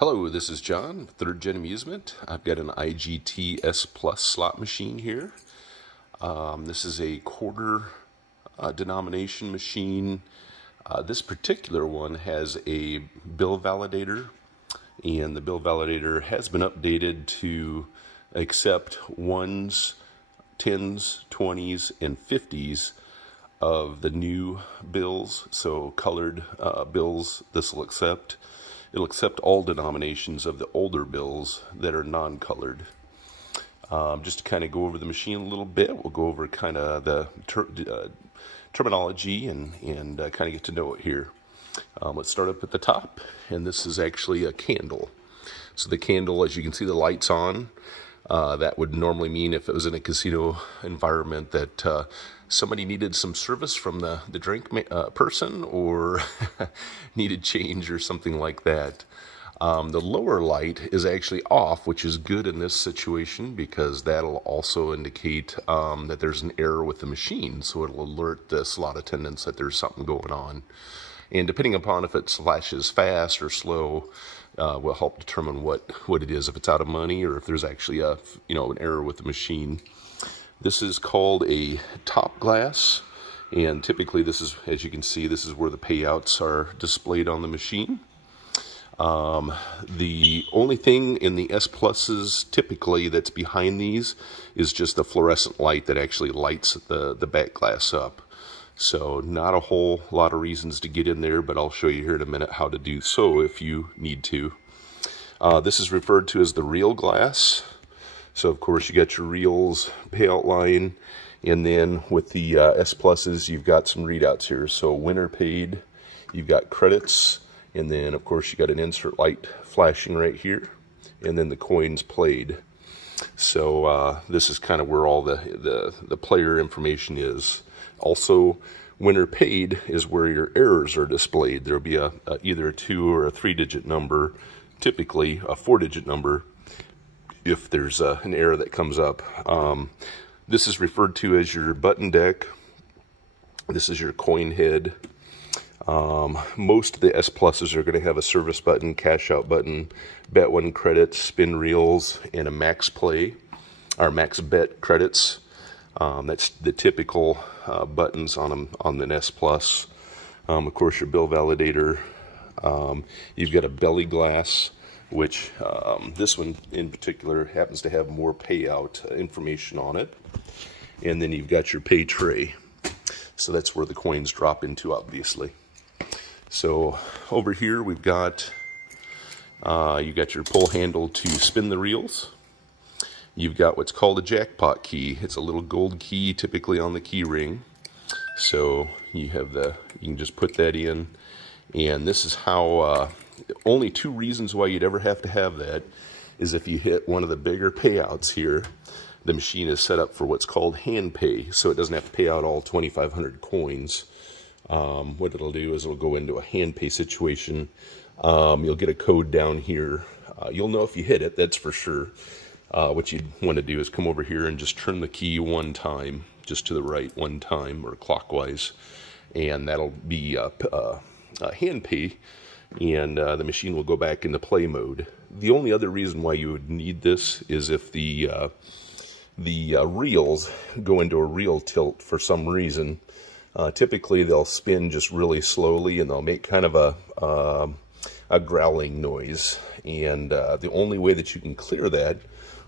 Hello, this is John, Third Gen Amusement. I've got an IGT S Plus slot machine here. This is a quarter denomination machine. This particular one has a bill validator, and the bill validator has been updated to accept ones, tens, 20s, and 50s of the new bills. So colored bills this will accept. It'll accept all denominations of the older bills that are non-colored. Just to kind of go over the machine a little bit, we'll go over kind of the terminology and kind of get to know it here. Let's start up at the top, and this is actually a candle. So the candle, as you can see the lights on, that would normally mean if it was in a casino environment that somebody needed some service from the drink person or needed change or something like that. The lower light is actually off, which is good in this situation because that'll also indicate that there's an error with the machine. So it'll alert the slot attendants that there's something going on. And depending upon if it flashes fast or slow, will help determine what it is, if it's out of money or if there's actually an error with the machine. This is called a top glass, and typically this is, as you can see, this is where the payouts are displayed on the machine. The only thing in the S Pluses typically that's behind these is just the fluorescent light that actually lights the back glass up. So not a whole lot of reasons to get in there, but I'll show you here in a minute how to do so if you need to. This is referred to as the real glass. So of course you got your reels, payout line, and then with the S Pluses you've got some readouts here. So winner paid, you've got credits, and then of course you got an insert light flashing right here, and then the coins played. So this is kind of where all the player information is. Also, winner paid is where your errors are displayed. There'll be either a 2 or a 3-digit number, typically a 4-digit number, if there's an error that comes up. This is referred to as your button deck. This is your coin head. Most of the S Pluses are going to have a service button, cash out button, bet 1 credit, spin reels, and a max play, or max bet credits. That's the typical buttons on an S Plus. Of course, your bill validator. You've got a belly glass, which this one in particular happens to have more payout information on it. And then you've got your pay tray. So that's where the coins drop into, obviously. So over here we've got you got your pull handle to spin the reels. You've got what's called a jackpot key. It's a little gold key, typically on the key ring. So you can just put that in, and this is how. Only 2 reasons why you'd ever have to have that is if you hit one of the bigger payouts here. The machine is set up for what's called hand pay, so it doesn't have to pay out all 2,500 coins. What it'll do is it'll go into a hand pay situation. You'll get a code down here. You'll know if you hit it, that's for sure. What you'd want to do is come over here and just turn the key 1 time, just to the right 1 time, or clockwise, and that'll be a hand pay, and the machine will go back into play mode. The only other reason why you would need this is if the reels go into a reel tilt for some reason. Typically they'll spin just really slowly, and they'll make kind of a growling noise, and the only way that you can clear that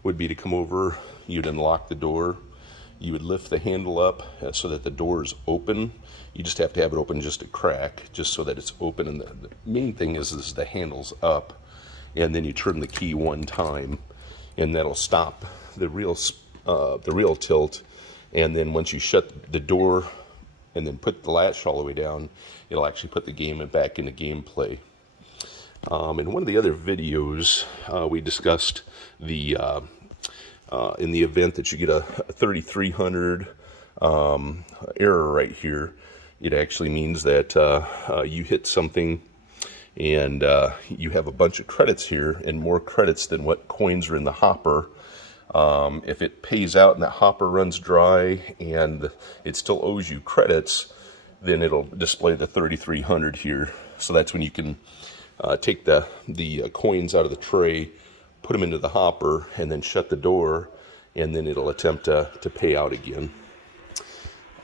would be to come over. You'd unlock the door, you would lift the handle up so that the door is open. You just have to have it open just a crack, just so that it's open, and the main thing is the handle's up, and then you turn the key 1 time, and that'll stop the reel tilt. And then once you shut the door and then put the latch all the way down, it'll actually put the game back into gameplay. In one of the other videos, we discussed the in the event that you get a 3,300 error right here, it actually means that you hit something and you have a bunch of credits here, and more credits than what coins are in the hopper. If it pays out and that hopper runs dry and it still owes you credits, then it'll display the 3,300 here. So that's when you can take the coins out of the tray, put them into the hopper, and then shut the door, and then it'll attempt to pay out again.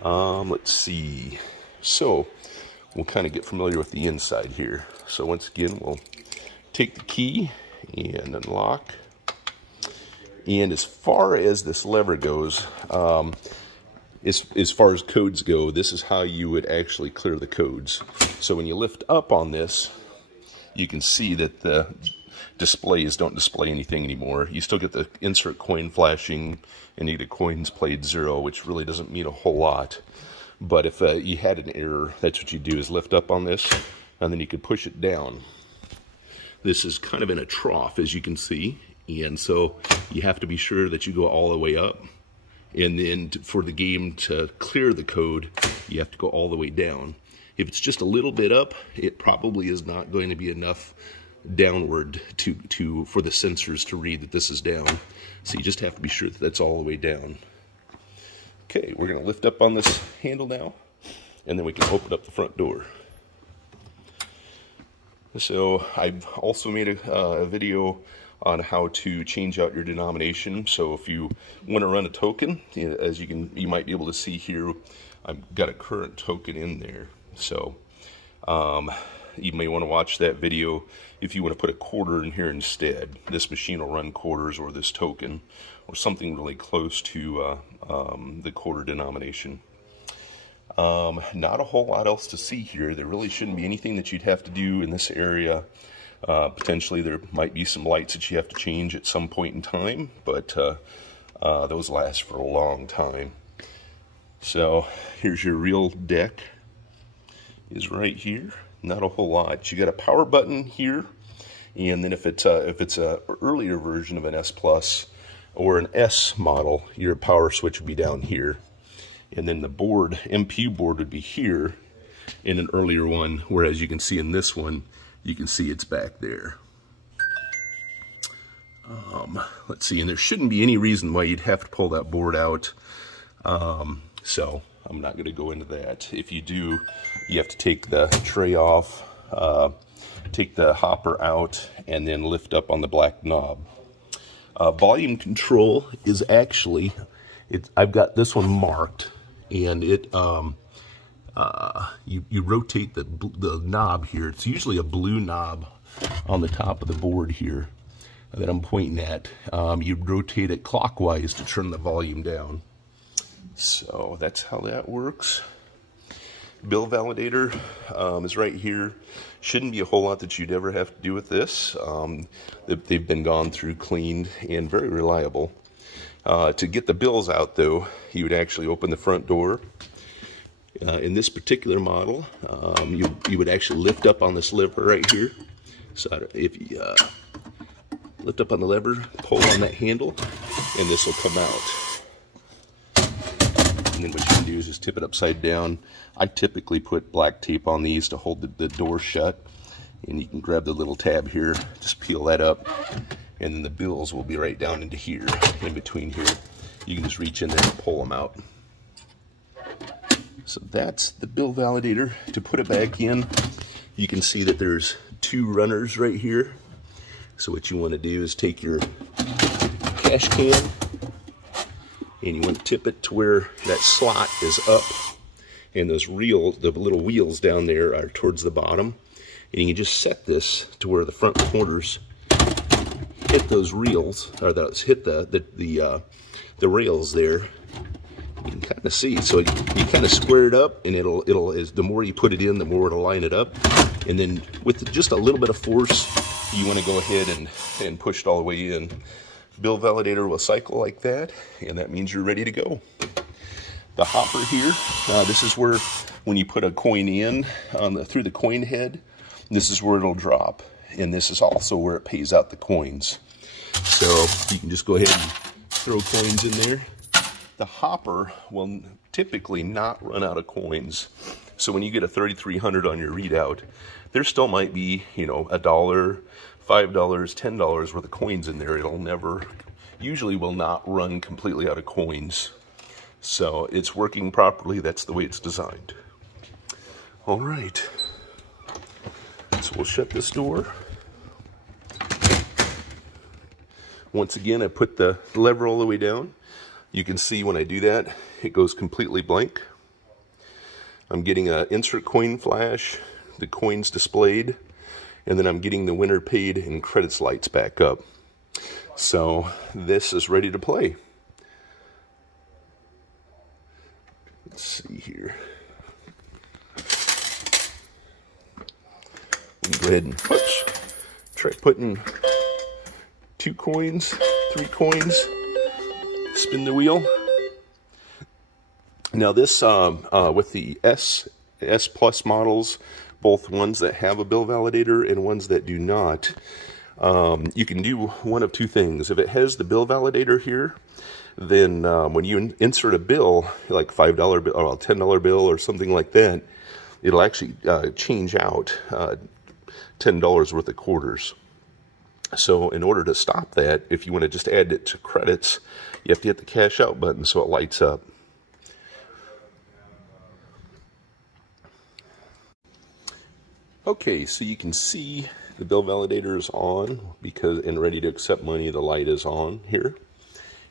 Let's see. So we'll kind of get familiar with the inside here. So once again, we'll take the key and unlock. And as far as this lever goes, as far as codes go, this is how you would actually clear the codes. So when you lift up on this, you can see that the displays don't display anything anymore. You still get the insert coin flashing, and you get coins played 0, which really doesn't mean a whole lot. But if you had an error, that's what you do, is lift up on this, and then you could push it down. This is kind of in a trough, as you can see, and so you have to be sure that you go all the way up. And then for the game to clear the code, you have to go all the way down. If it's just a little bit up, it probably is not going to be enough downward for the sensors to read that this is down. So you just have to be sure that that's all the way down. Okay, we're going to lift up on this handle now, and then we can open up the front door. So I've also made a video on how to change out your denomination. So if you want to run a token, as you might be able to see here, I've got a current token in there. So you may want to watch that video if you want to put a quarter in here instead. This machine will run quarters, or this token, or something really close to the quarter denomination. Not a whole lot else to see here. There really shouldn't be anything that you'd have to do in this area. Potentially there might be some lights that you have to change at some point in time, but those last for a long time. So here's your real deck, is right here. Not a whole lot. You got a power button here, and then if it's a earlier version of an S Plus or an S model, your power switch would be down here, and then the board, MPU board, would be here in an earlier one, whereas you can see in this one, you can see it's back there. Let's see, and there shouldn't be any reason why you'd have to pull that board out, so I'm not going to go into that. If you do, you have to take the tray off, take the hopper out, and then lift up on the black knob. Volume control is actually, I've got this one marked, and it you rotate the knob here. It's usually a blue knob on the top of the board here that I'm pointing at. You rotate it clockwise to turn the volume down. So that's how that works. Bill validator is right here. Shouldn't be a whole lot that you'd ever have to do with this. They've been gone through, cleaned, and very reliable. To get the bills out, though, you would actually open the front door. In this particular model, you would actually lift up on this lever right here. So if you lift up on the lever, pull on that handle, and this will come out. And then what you can do is just tip it upside down. I typically put black tape on these to hold the door shut. And you can grab the little tab here, just peel that up, and then the bills will be right down into here, in between here. You can just reach in there and pull them out. So that's the bill validator. To put it back in, you can see that there's two runners right here. So what you want to do is take your cash can, and you want to tip it to where that slot is up, and those the little wheels down there are towards the bottom. And you can just set this to where the front corners hit those reels, or hit the rails there. You can kind of see. So you kind of square it up, and the more you put it in, the more it'll line it up. And then with just a little bit of force, you want to go ahead and push it all the way in. Bill validator will cycle like that, and that means you're ready to go. The hopper here, this is where when you put a coin in through the coin head, this is where it'll drop, and this is also where it pays out the coins. So you can just go ahead and throw coins in there. The hopper will typically not run out of coins. So when you get a 3,300 on your readout, there still might be, $1, $5, $10 worth of coins in there. It'll usually will not run completely out of coins. So it's working properly. That's the way it's designed. All right. So we'll shut this door. Once again, I put the lever all the way down. You can see when I do that, it goes completely blank. I'm getting an insert coin flash, the coins displayed, and then I'm getting the winner paid and credits lights back up. So this is ready to play. Let's see here. We can go ahead and try putting 2 coins, 3 coins, spin the wheel. Now this, with the S Plus models, both ones that have a bill validator and ones that do not, you can do one of 2 things. If it has the bill validator here, then when you insert a bill, like $5 bill or a $10 bill or something like that, it'll actually change out $10 worth of quarters. So in order to stop that, if you want to just add it to credits, you have to hit the cash out button so it lights up. Okay, so you can see the bill validator is on and ready to accept money. The light is on here,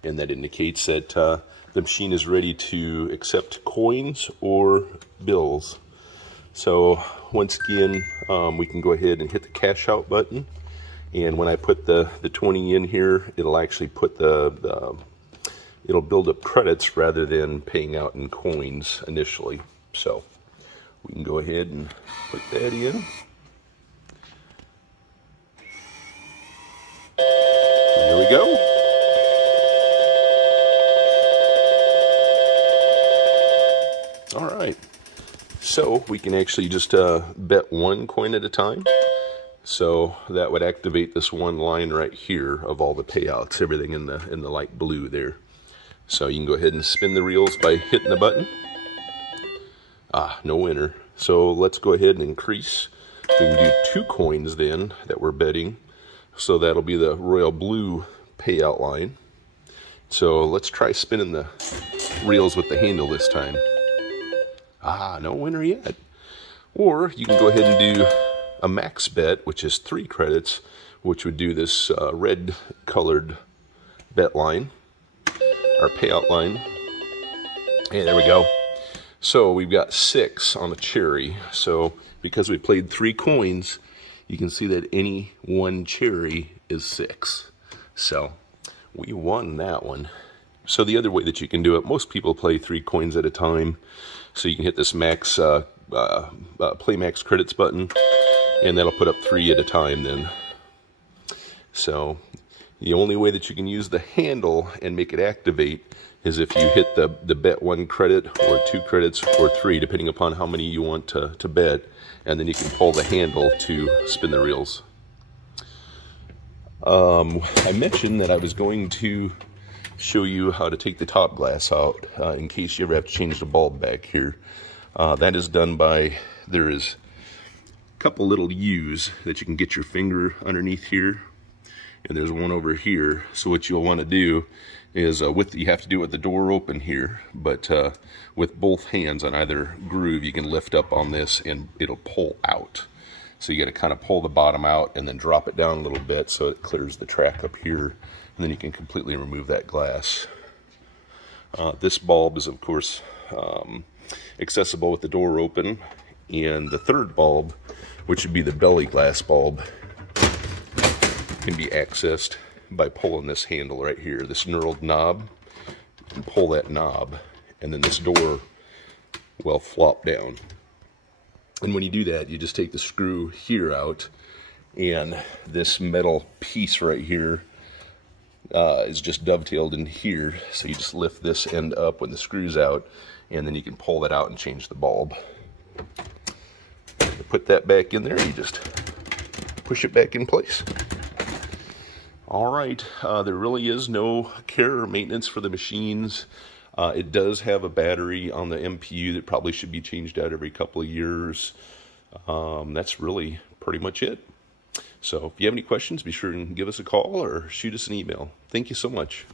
and that indicates that the machine is ready to accept coins or bills. So once again, we can go ahead and hit the cash out button. And when I put the 20 in here, it'll actually put it'll build up credits rather than paying out in coins initially. So we can go ahead and put that in. And there we go. All right. So we can actually just bet 1 coin at a time. So that would activate this one line right here of all the payouts, everything in the light blue there. So you can go ahead and spin the reels by hitting the button. No winner. So let's go ahead and increase. We can do 2 coins then that we're betting. So that'll be the royal blue payout line. So let's try spinning the reels with the handle this time. No winner yet. Or you can go ahead and do a max bet, which is 3 credits, which would do this red colored bet line, or payout line. And there we go. So we've got 6 on a cherry. So because we played 3 coins, you can see that any one cherry is 6. So we won that one. So the other way that you can do it, most people play 3 coins at a time. So you can hit this max play max credits button, and that'll put up 3 at a time then. So the only way that you can use the handle and make it activate is if you hit the bet 1 credit or 2 credits or 3, depending upon how many you want to bet, and then you can pull the handle to spin the reels. I mentioned that I was going to show you how to take the top glass out in case you ever have to change the bulb back here. That is done by, there is a couple little U's that you can get your finger underneath here, and there's one over here. So what you'll want to do is you have to do it with the door open here, but with both hands on either groove, you can lift up on this and it'll pull out. So you got to kind of pull the bottom out and then drop it down a little bit so it clears the track up here, and then you can completely remove that glass. This bulb is of course accessible with the door open, and the third bulb, which would be the belly glass bulb, can be accessed by pulling this handle right here, this knurled knob, and pull that knob, and then this door will flop down. And when you do that, you just take the screw here out, and this metal piece right here is just dovetailed in here. So you just lift this end up when the screw's out, and then you can pull that out and change the bulb. To put that back in there, you just push it back in place. All right, there really is no care or maintenance for the machines. It does have a battery on the MPU that probably should be changed out every couple of years. That's really pretty much it. So if you have any questions, be sure and give us a call or shoot us an email. Thank you so much.